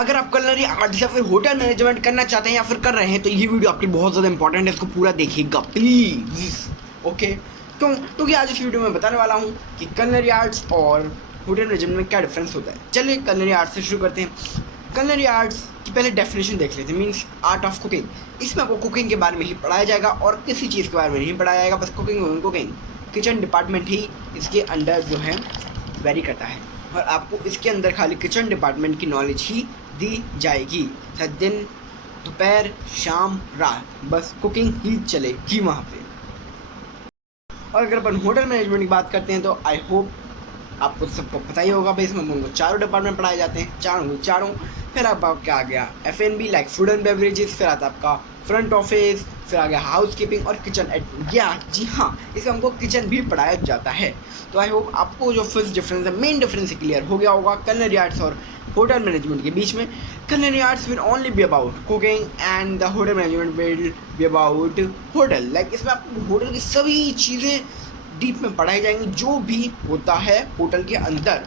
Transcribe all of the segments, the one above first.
अगर आप क्लिनरी आर्ट्स या फिर होटल मैनेजमेंट करना चाहते हैं या फिर कर रहे हैं तो ये वीडियो आपके लिए बहुत ज़्यादा इंपॉर्टेंट है, इसको पूरा देखिएगा प्लीज़। ओके, क्योंकि आज इस वीडियो में बताने वाला हूँ कि क्लिनरी आर्ट्स और होटल मैनेजमेंट में क्या डिफरेंस होता है। चलिए क्लिनरी आर्ट्स से शुरू करते हैं। क्लिनरी आर्ट्स की पहले डेफिनेशन देख लेते हैं, मीन्स आर्ट ऑफ कुकिंग। इसमें आपको कुकिंग के बारे में ही पढ़ाया जाएगा और किसी चीज़ के बारे में नहीं पढ़ाया जाएगा, बस कुकिंग किचन डिपार्टमेंट ही इसके अंडर जो है वेरी करता है और आपको इसके अंदर खाली किचन डिपार्टमेंट की नॉलेज ही दी जाएगी। दिन दोपहर शाम रात बस कुकिंग ही चलेगी वहाँ पे। और अगर अपन होटल मैनेजमेंट की बात करते हैं तो आई होप आपको सबको पता ही होगा भाई, इसमें उनको चारों डिपार्टमेंट पढ़ाए जाते हैं, चारों। फिर आपका क्या आ गया F&B like food and beverages, फिर आता आपका फ्रंट ऑफिस, फिर आ गया हाउस कीपिंग और किचन। जी हाँ, इसमें हमको किचन भी पढ़ाया जाता है। तो आई होप आपको जो फर्स्ट डिफरेंस है, मेन डिफरेंस क्लियर हो गया होगा क्लिनरी आर्ट्स और होटल मैनेजमेंट के बीच में। Culinary arts will only be about cooking and the hotel management will be about hotel. Like इसमें आपको होटल की सभी चीज़ें डीप में पढ़ाई जाएंगी, जो भी होता है होटल के अंदर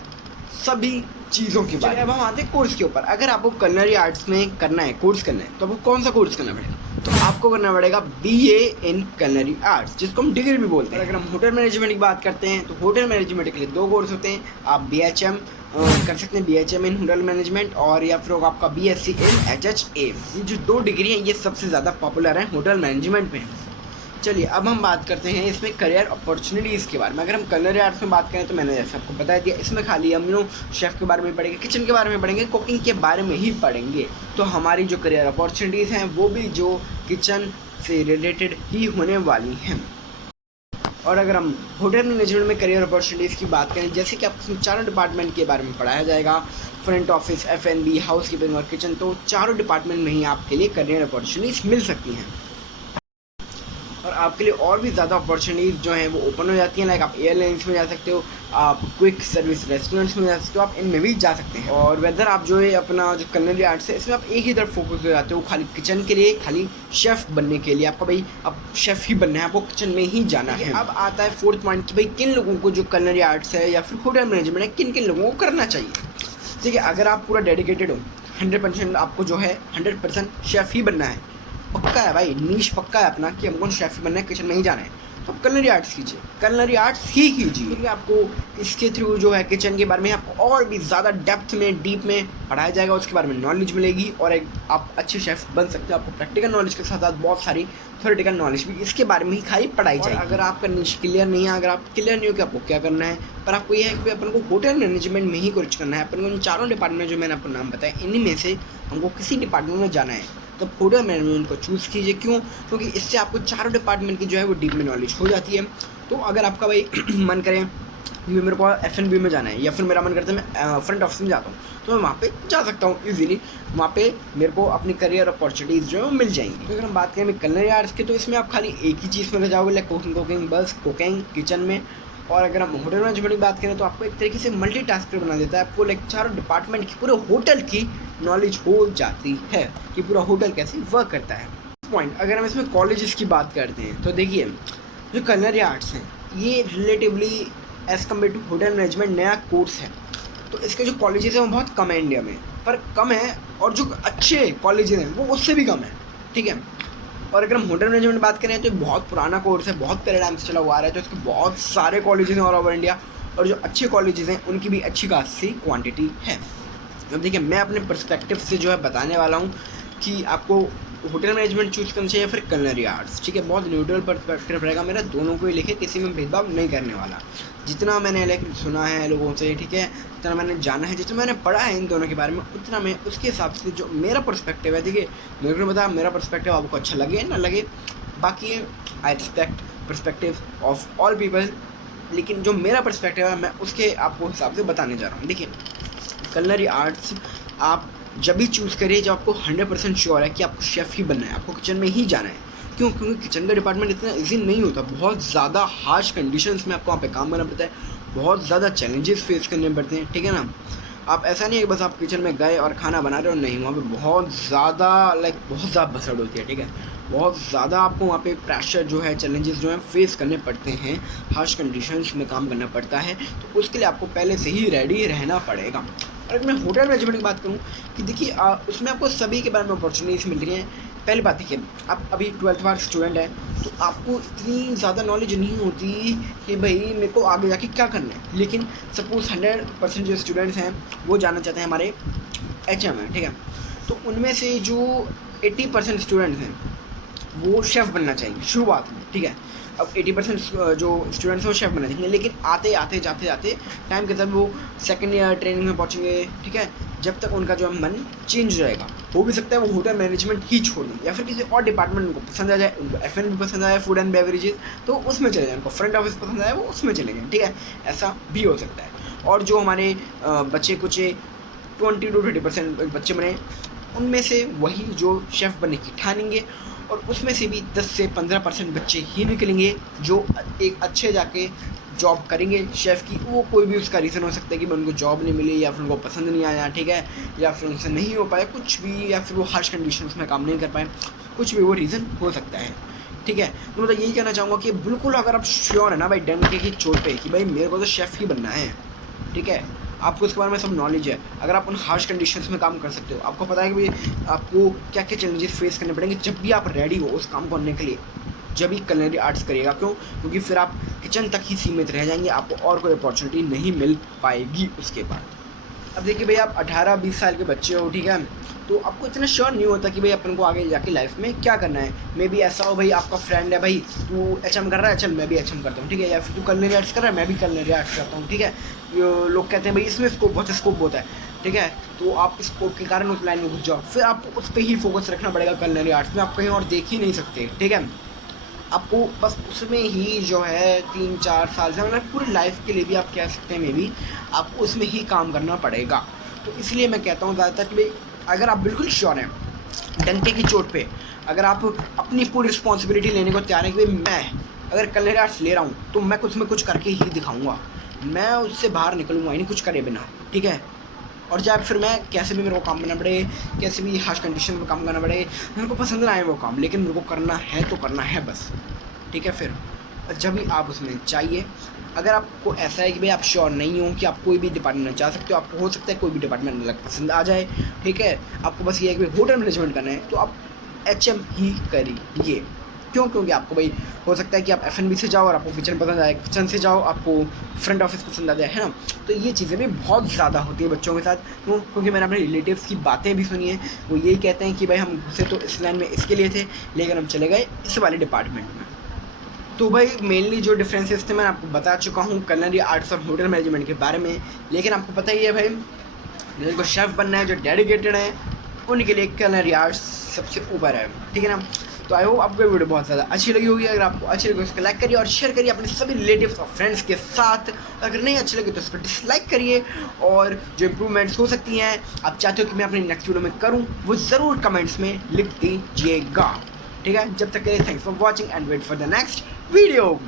सभी चीज़ों के बारे में। अब हम आते हैं कोर्स के ऊपर। अगर आपको क्लिनरी आर्ट्स में करना है, कोर्स करना है, तो आपको कौन सा कोर्स करना पड़ेगा? तो आपको करना पड़ेगा BA इन क्लिनरी आर्ट्स, जिसको हम डिग्री भी बोलते हैं। अगर हम होटल मैनेजमेंट की बात करते हैं तो होटल मैनेजमेंट के लिए 2 कोर्स होते हैं। आप BHM कर सकते हैं, BHM इन होटल मैनेजमेंट, और या फिर होगा आपका BSc इन HHA। ये जो 2 डिग्री हैं ये सबसे ज़्यादा पॉपुलर हैं होटल मैनेजमेंट में। चलिए अब हम बात करते हैं इसमें करियर अपॉर्चुनिटीज़ के बारे में। अगर हम क्लिनरी आर्ट्स में बात करें तो मैंने जैसे आपको बता दिया, इसमें खाली हम लोग शेफ़ के बारे में पढ़ेंगे, किचन के बारे में पढ़ेंगे, कुकिंग के बारे में ही पढ़ेंगे। तो हमारी जो करियर अपॉर्चुनिटीज़ हैं वो भी जो किचन से रिलेटेड ही होने वाली हैं। और अगर हम होटल मैनेजमेंट में करियर अपॉर्चुनिटीज़ की बात करें, जैसे कि आपको चारों डिपार्टमेंट के बारे में पढ़ाया जाएगा, front office, F&B, house keeping और किचन, तो चारों डिपार्टमेंट में ही आपके लिए करियर अपॉर्चुनिटीज़ मिल सकती हैं। और आपके लिए और भी ज़्यादा अपॉर्चुनिटीज़ जो हैं वो ओपन हो जाती हैं। लाइक आप एयरलाइंस में जा सकते हो, आप क्विक सर्विस रेस्टोरेंट्स में जा सकते हो, आप इनमें भी जा सकते हैं। और वेदर आप जो है अपना जो क्लिनरी आर्ट्स है इसमें आप एक ही तरफ फोकस हो जाते हो, खाली किचन के लिए, खाली शेफ़ बनने के लिए। आपका भाई अब शेफ़ ही बनना है, आपको किचन में ही जाना है। अब आता है 4th पॉइंट कि भाई किन लोगों को जो क्लिनरी आर्ट्स है या फिर होटल मैनेजमेंट है किन किन लोगों को करना चाहिए। ठीक है, अगर आप पूरा डेडिकेटेड हो, 100% आपको जो है 100% शेफ़ ही बनना है, पक्का है भाई, नीश पक्का है अपना कि हमको शेफ़ बनना है, किचन में ही जाना है, तो क्लिनरी आर्ट्स कीजिए, क्लिनरी आर्ट्स ही कीजिए। क्योंकि आपको इसके थ्रू जो है किचन के बारे में आपको और भी ज़्यादा डेप्थ में, डीप में पढ़ाया जाएगा, उसके बारे में नॉलेज मिलेगी और एक आप अच्छे शेफ़ बन सकते हो। आपको प्रैक्टिकल नॉलेज के साथ साथ बहुत सारी थ्योरेटिकल नॉलेज भी इसके बारे में ही खाली पढ़ाई जाएगी। अगर आपका नीश क्लियर नहीं है, अगर आप क्लियर नहीं हो कि आपको क्या करना है, पर आपको ये है कि अपन को होटल मैनेजमेंट में ही कुछ करना है, अपन को इन चारों डिपार्टमेंट जो मैंने आपको नाम बताया इन्हीं में से हमको किसी डिपार्टमेंट में जाना है, तो होटल मैनेजमेंट को चूज़ कीजिए। क्यों? क्योंकि इससे आपको चारों डिपार्टमेंट की जो है वो डीप में नॉलेज हो जाती है। तो अगर आपका भाई मन करे मेरे को F&B में जाना है, या फिर मेरा मन करता है मैं फ्रंट ऑफिस में जाता हूँ, तो मैं वहाँ पे जा सकता हूँ ईजिली। वहाँ पे मेरे को अपनी करियर अपॉर्चुनिटीज़ जो है वो मिल जाएंगी। तो अगर हम बात करें क्लिनरी आर्ट्स की, तो इसमें आप खाली एक ही चीज़ में रह जाओगे, लाइक कुकिंग, बस कुकिंग किचन में। और अगर हम होटल मैनेजमेंट की बात करें तो आपको एक तरीके से मल्टीटास्कर बना देता है, आपको लाइक चारों डिपार्टमेंट की, पूरे होटल की नॉलेज हो जाती है कि पूरा होटल कैसे वर्क करता है। पॉइंट अगर हम इसमें कॉलेजेस की बात करते हैं तो देखिए, जो क्लिनरी आर्ट्स हैं ये relatively as compare to hotel management नया कोर्स है, तो इसके जो कॉलेजेस हैं वो बहुत कम है इंडिया में, पर कम है, और जो अच्छे कॉलेजेस हैं वो उससे भी कम है। ठीक है, और अगर हम होटल मैनेजमेंट बात करें तो बहुत पुराना कोर्स है, बहुत पहले टाइम से चला हुआ आ रहा है, तो इसके बहुत सारे कॉलेजेस हैं ऑल ओवर इंडिया, और जो अच्छे कॉलेजेस हैं उनकी भी अच्छी खासी क्वांटिटी है। अब देखिए, मैं अपने पर्सपेक्टिव से जो है बताने वाला हूँ कि आपको होटल मैनेजमेंट चूज़ करना चाहिए या फिर क्लिनरी आर्ट्स। ठीक है, बहुत न्यूट्रल पर्सपेक्टिव रहेगा मेरा, दोनों को ही लेके किसी में भेदभाव नहीं करने वाला। जितना मैंने लाइक सुना है लोगों से, ठीक है, जितना मैंने जाना है, जितना मैंने पढ़ा है इन दोनों के बारे में, उतना मैं उसके हिसाब से जो मेरा पर्सपेक्टिव है, देखिए मेरे को बता मेरा पर्सपेक्टिव आपको अच्छा लगे ना लगे, बाकी I respect perspective of all people, लेकिन जो मेरा पर्सपेक्टिव है मैं उसके आपको हिसाब से बताने जा रहा हूँ। देखिए, क्लिनरी आर्ट्स आप जब भी चूज़ करिए जब आपको 100% श्योर है कि आपको शेफ़ ही बनना है, आपको किचन में ही जाना है। क्यों? क्योंकि किचन का डिपार्टमेंट इतना ईजी नहीं होता, बहुत ज़्यादा हार्श कंडीशंस में आपको वहाँ पे काम करना पड़ता है, बहुत ज़्यादा चैलेंजेस फेस करने पड़ते हैं। ठीक है ना, आप ऐसा नहीं है कि बस आप किचन में गए और खाना बना रहे हो, नहीं, वहाँ पे बहुत ज़्यादा बहुत ज़्यादा भसड़ होती है। ठीक है, बहुत ज़्यादा आपको वहाँ पे प्रेशर जो है, चैलेंजेस जो हैं फेस करने पड़ते हैं, हार्श कंडीशंस में काम करना पड़ता है, तो उसके लिए आपको पहले से ही रेडी रहना पड़ेगा। और अगर मैं होटल मैनेजमेंट की बात करूँ कि देखिए उसमें आपको सभी के बारे में अपॉर्चुनिटीज़ मिल रही हैं। पहली बात देखिए, आप अभी 12th पास स्टूडेंट हैं तो आपको इतनी ज़्यादा नॉलेज नहीं होती कि भाई मेरे को आगे जाके क्या करना है। लेकिन सपोज़ 100% जो स्टूडेंट्स हैं वो जानना चाहते हैं हमारे HM है, ठीक है, तो उनमें से जो 80% स्टूडेंट्स हैं वो शेफ़ बनना चाहिए शुरुआत में, ठीक है। अब 80% जो स्टूडेंट्स हैं वो शेफ़ बनना चाहिए, लेकिन आते आते जाते जाते टाइम के साथ वो सेकेंड ईयर ट्रेनिंग में पहुँचेंगे, ठीक है, जब तक उनका जो मन चेंज रहेगा। हो भी सकता है वो होटल मैनेजमेंट ही छोड़ दें या फिर किसी और डिपार्टमेंट उनको पसंद आ जाए, उनको F&B पसंद आए, फूड एंड बेवरेजेस, तो उसमें चले जाए, उनको फ्रंट ऑफिस पसंद आए वो उसमें चले जाएँ, ठीक है, ऐसा भी हो सकता है। और जो हमारे बच्चे कुछ 20 to 30% बच्चे बने, उनमें से वही जो शेफ़ बनने की ठानेंगे, और उसमें से भी 10 से 15% बच्चे ही निकलेंगे जो एक अच्छे जाके जॉब करेंगे शेफ़ की। वो कोई भी उसका रीज़न हो सकता है कि उनको जॉब नहीं मिली, या फिर उनको पसंद नहीं आया, ठीक है, या फिर उनसे नहीं हो पाया कुछ भी, या फिर वो हार्श कंडीशंस में काम नहीं कर पाए, कुछ भी वो रीज़न हो सकता है, ठीक है। तो मैं तो यही कहना चाहूँगा कि बिल्कुल अगर आप श्योर है ना भाई डंके की चोट पे कि भाई मेरे को तो शेफ़ ही बनना है, ठीक है, आपको इसके बारे में सब नॉलेज है, अगर आप उन हार्श कंडीशंस में काम कर सकते हो, आपको पता है कि भाई आपको क्या क्या चैलेंजेस फेस करने पड़ेंगे, जब भी आप रेडी हो उस काम को करने के लिए, जब भी culinary आर्ट्स करिएगा। क्यों? क्योंकि फिर आप किचन तक ही सीमित रह जाएंगे, आपको और कोई अपॉर्चुनिटी नहीं मिल पाएगी उसके बाद। अब देखिए भाई आप 18-20 साल के बच्चे हो, ठीक है, तो आपको इतना श्योर नहीं होता कि भाई अपन को आगे जाके लाइफ में क्या करना है। मे बी ऐसा हो भाई आपका फ्रेंड है, भाई तू HM कर रहा है, चल मैं भी HM करता हूँ, ठीक है, या फिर तू culinary आर्ट्स कर रहा है, मैं भी culinary आर्ट्स करता हूँ, ठीक है। लोग कहते हैं भाई इसमें स्कोप होता है, ठीक है, तो आप स्कोप के कारण उस लाइन में घुस जाओ, फिर आपको उस पर ही फोकस रखना पड़ेगा culinary आर्ट्स में, आप कहीं और देख ही नहीं सकते, ठीक है। आपको बस उसमें ही जो है 3-4 साल से मतलब पूरी लाइफ के लिए भी आप कह सकते हैं मे बी आपको उसमें ही काम करना पड़ेगा। तो इसलिए मैं कहता हूँ ज़्यादातर कि भाई अगर आप बिल्कुल श्योर हैं डंके की चोट पे, अगर आप अपनी पूरी रिस्पॉन्सिबिलिटी लेने को तैयार हैं कि भाई मैं अगर culinary आर्ट्स ले रहा हूँ तो मैं कुछ में कुछ करके ही दिखाऊँगा, मैं उससे बाहर निकलूँगा ही नहीं कुछ करे बिना, ठीक है। और जब फिर मैं कैसे भी मेरे को काम करना पड़े, कैसे भी हार्श कंडीशन में काम करना पड़े, मेरे को पसंद ना आए वो काम, लेकिन मेरे को करना है तो करना है बस, ठीक है। फिर जब भी आप उसमें चाहिए, अगर आपको ऐसा है कि भाई आप श्योर नहीं हो कि आप कोई भी डिपार्टमेंट में जा सकते हो, आपको हो सकता है कोई भी डिपार्टमेंट अलग पसंद आ जाए, ठीक है, आपको बस ये है कि भाई होटल मैनेजमेंट करना है तो आप HM ही करिए। क्यों? क्योंकि आपको भाई हो सकता है कि आप F&B से जाओ और आपको किचन पसंद आए, किचन से जाओ आपको फ्रंट ऑफिस पसंद आ जाए, है ना। तो ये चीज़ें भी बहुत ज़्यादा होती है बच्चों के साथ। क्यों? क्योंकि मैंने अपने रिलेटिव्स की बातें भी सुनी हैं, वो यही कहते हैं कि भाई हम घुसे तो इस लाइन में इसके लिए थे, लेकिन हम चले गए इस वाले डिपार्टमेंट में। तो भाई मेनली जो डिफरेंसेस थे मैं आपको बता चुका हूँ culinary आर्ट्स और होटल मैनेजमेंट के बारे में। लेकिन आपको पता ही है भाई जिनको शेफ़ बनना है, जो डेडिकेटेड है, उनके लिए culinary आर्ट्स सबसे ऊपर है, ठीक है ना। तो आई होप आपको वीडियो बहुत ज़्यादा अच्छी लगी होगी। अगर आपको अच्छी लगी तो उसको लाइक करिए और शेयर करिए अपने सभी रिलेटिव्स और फ्रेंड्स के साथ। अगर नहीं अच्छी लगी तो उस पर डिसलाइक करिए, और जो इम्प्रूवमेंट्स हो सकती हैं आप चाहते हो कि मैं अपनी नेक्स्ट वीडियो में करूँ वो ज़रूर कमेंट्स में लिख दीजिएगा, ठीक है। जब तक के लिए thanks for watching and wait for the next video.